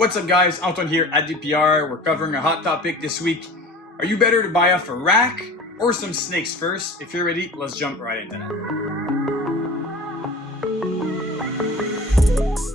What's up guys, Anton here at DPR. We're covering a hot topic this week. Are you better to buy off a rack or some snakes first? If you're ready, let's jump right into that.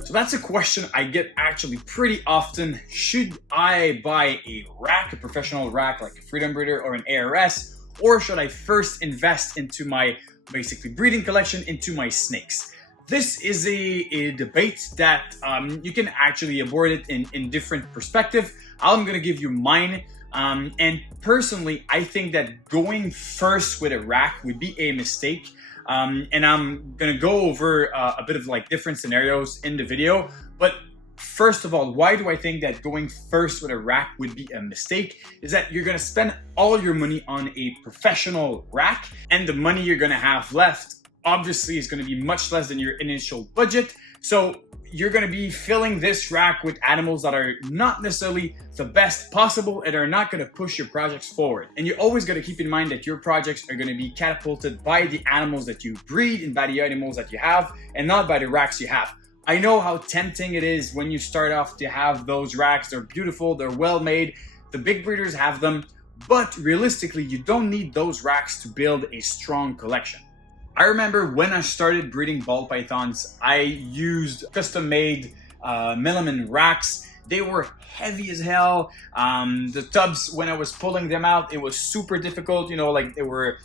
So that's a question I get actually pretty often. Should I buy a rack, a professional rack like a Freedom Breeder or an ARS, or should I first invest into my basically breeding collection, into my snakes? This is a debate that you can actually abort it in different perspective. I'm gonna give you mine. And personally, I think that going first with a rack would be a mistake. And I'm gonna go over a bit of like different scenarios in the video. But first of all, why do I think that going first with a rack would be a mistake? Is that you're gonna spend all your money on a professional rack, and the money you're gonna have left obviously is going to be much less than your initial budget. So you're going to be filling this rack with animals that are not necessarily the best possible and are not going to push your projects forward. And you're always going to keep in mind that your projects are going to be catapulted by the animals that you breed and by the animals that you have, and not by the racks you have. I know how tempting it is when you start off to have those racks. They're beautiful, they're well made. The big breeders have them, but realistically, you don't need those racks to build a strong collection. I remember when I started breeding ball pythons, I used custom-made melamine racks. They were heavy as hell. The tubs, when I was pulling them out, it was super difficult. You know, like they were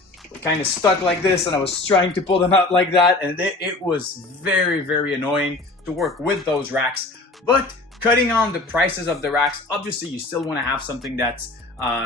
kind of stuck like this, and I was trying to pull them out like that, and it was very, very annoying to work with those racks. But cutting on the prices of the racks, obviously you still want to have something that's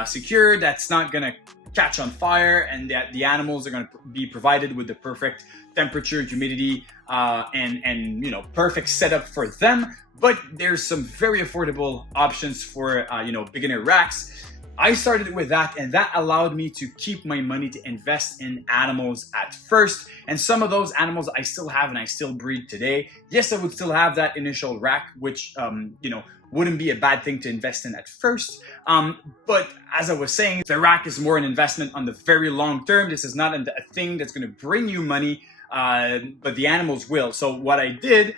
secure, that's not gonna catch on fire, and that the animals are going to be provided with the perfect temperature, humidity, and you know, perfect setup for them. But there's some very affordable options for beginner racks. I started with that, and that allowed me to keep my money to invest in animals at first. And some of those animals I still have and I still breed today. Yes, I would still have that initial rack, which wouldn't be a bad thing to invest in at first. But as I was saying, the rack is more an investment on the very long term. This is not a thing that's going to bring you money, but the animals will. So what I did,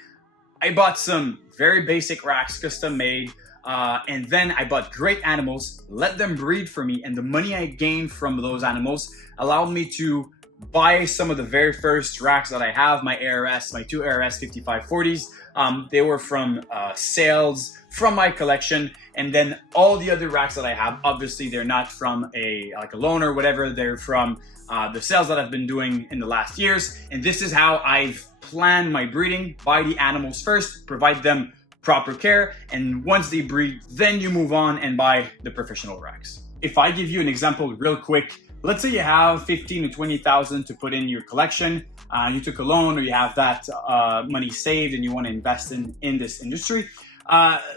I bought some very basic racks, custom made, and then I bought great animals, let them breed for me, and the money I gained from those animals allowed me to buy some of the very first racks that I have, my ARS, my two ARS 5540s. They were from sales from my collection, and then all the other racks that I have, obviously they're not from a loan or whatever, they're from the sales that I've been doing in the last years. And this is how I've planned my breeding: buy the animals first, provide them proper care, and once they breed, then you move on and buy the professional racks. If I give you an example real quick, let's say you have 15 to 20,000 to put in your collection. You took a loan, or you have that money saved and you want to invest in this industry.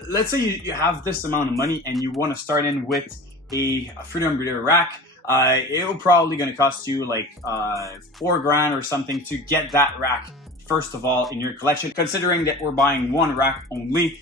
Let's say you have this amount of money and you want to start in with a Freedom Breeder rack. It will probably going to cost you like $4,000 or something to get that rack first of all in your collection. Considering that we're buying one rack only,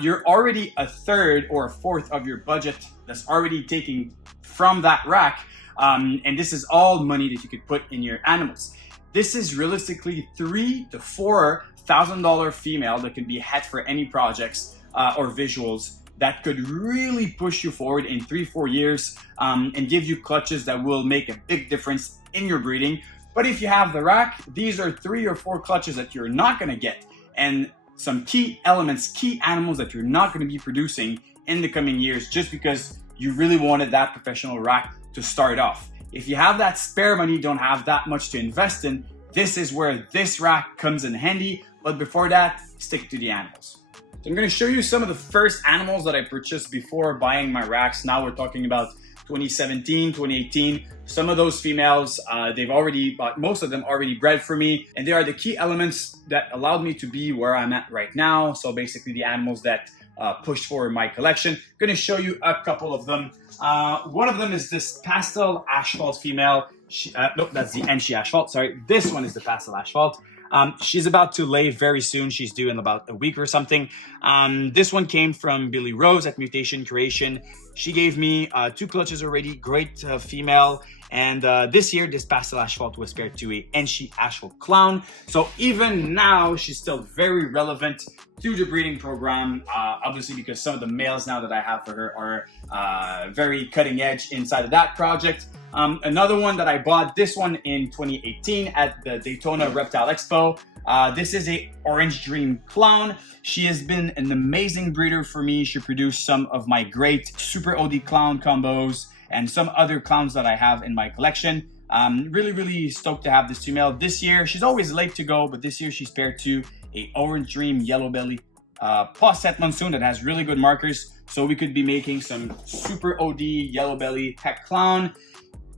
you're already a third or a fourth of your budget that's already taken from that rack. And this is all money that you could put in your animals. This is realistically $3,000 to $4,000 female that can be a het for any projects or visuals that could really push you forward in 3-4 years and give you clutches that will make a big difference in your breeding. But if you have the rack, these are 3 or 4 clutches that you're not going to get, and some key elements, key animals that you're not going to be producing in the coming years just because you really wanted that professional rack to start off. If you have that spare money, don't have that much to invest in, this is where this rack comes in handy. But before that, stick to the animals. So I'm going to show you some of the first animals that I purchased before buying my racks. Now we're talking about 2017, 2018. Some of those females, they've already bought, most of them already bred for me. And they are the key elements that allowed me to be where I'm at right now. So basically the animals that pushed forward my collection. I'm going to show you a couple of them. One of them is this pastel asphalt female. Nope, that's the Enchi asphalt. Sorry, this one is the pastel asphalt. She's about to lay very soon. She's due in about a week or something. This one came from Billy Rose at Mutation Creation. She gave me 2 clutches already, great female. And this year, this pastel asphalt was paired to a Enshi asphalt clown. So even now, she's still very relevant to the breeding program, obviously because some of the males now that I have for her are very cutting edge inside of that project. Another one that I bought, this one in 2018 at the Daytona Reptile Expo. This is a Orange Dream clown. She has been an amazing breeder for me. She produced some of my great Super OD clown combos and some other clowns that I have in my collection. Really stoked to have this female. This year, she's always late to go, but this year she's paired to a Orange Dream Yellow Belly Posset Monsoon that has really good markers. So we could be making some Super OD Yellow Belly Het Clown.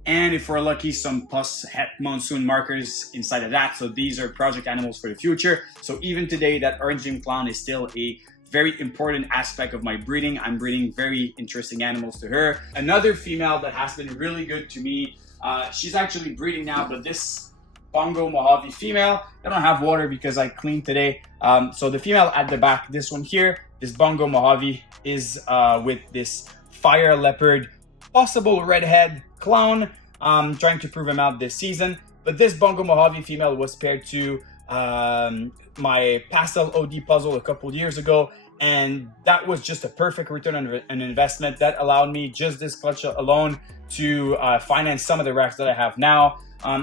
And if we're lucky, some Pus Het Monsoon markers inside of that. So these are project animals for the future. So even today, that Orange Dream Clown is still a very important aspect of my breeding. I'm breeding very interesting animals to her. Another female that has been really good to me, she's actually breeding now, but this Bongo Mojave female, I don't have water because I cleaned today. So the female at the back, this one here, this Bongo Mojave is with this Fire Leopard, possible redhead clown, trying to prove him out this season. But this Bongo Mojave female was paired to my Pastel OD puzzle a couple years ago, and that was just a perfect return on an investment that allowed me just this clutch alone to finance some of the racks that I have now.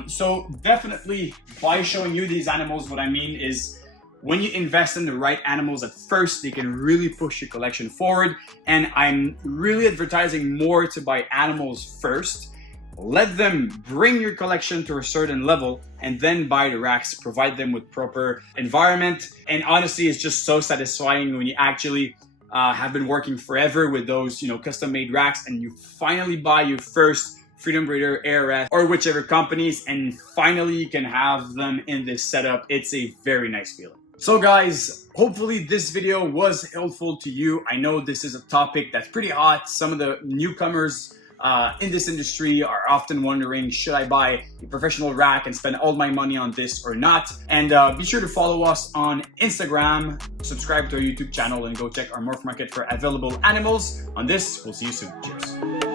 So definitely by showing you these animals, what I mean is when you invest in the right animals at first, they can really push your collection forward. And I'm really advertising more to buy animals first. Let them bring your collection to a certain level and then buy the racks, provide them with proper environment. And honestly, it's just so satisfying when you actually have been working forever with those, custom made racks and you finally buy your first Freedom Breeder, ARS, or whichever companies, and finally you can have them in this setup. It's a very nice feeling. So guys, hopefully this video was helpful to you. I know this is a topic that's pretty hot. Some of the newcomers in this industry are often wondering, should I buy a professional rack and spend all my money on this or not? And be sure to follow us on Instagram, subscribe to our YouTube channel, and go check our Morph Market for available animals. On this, we'll see you soon. Cheers.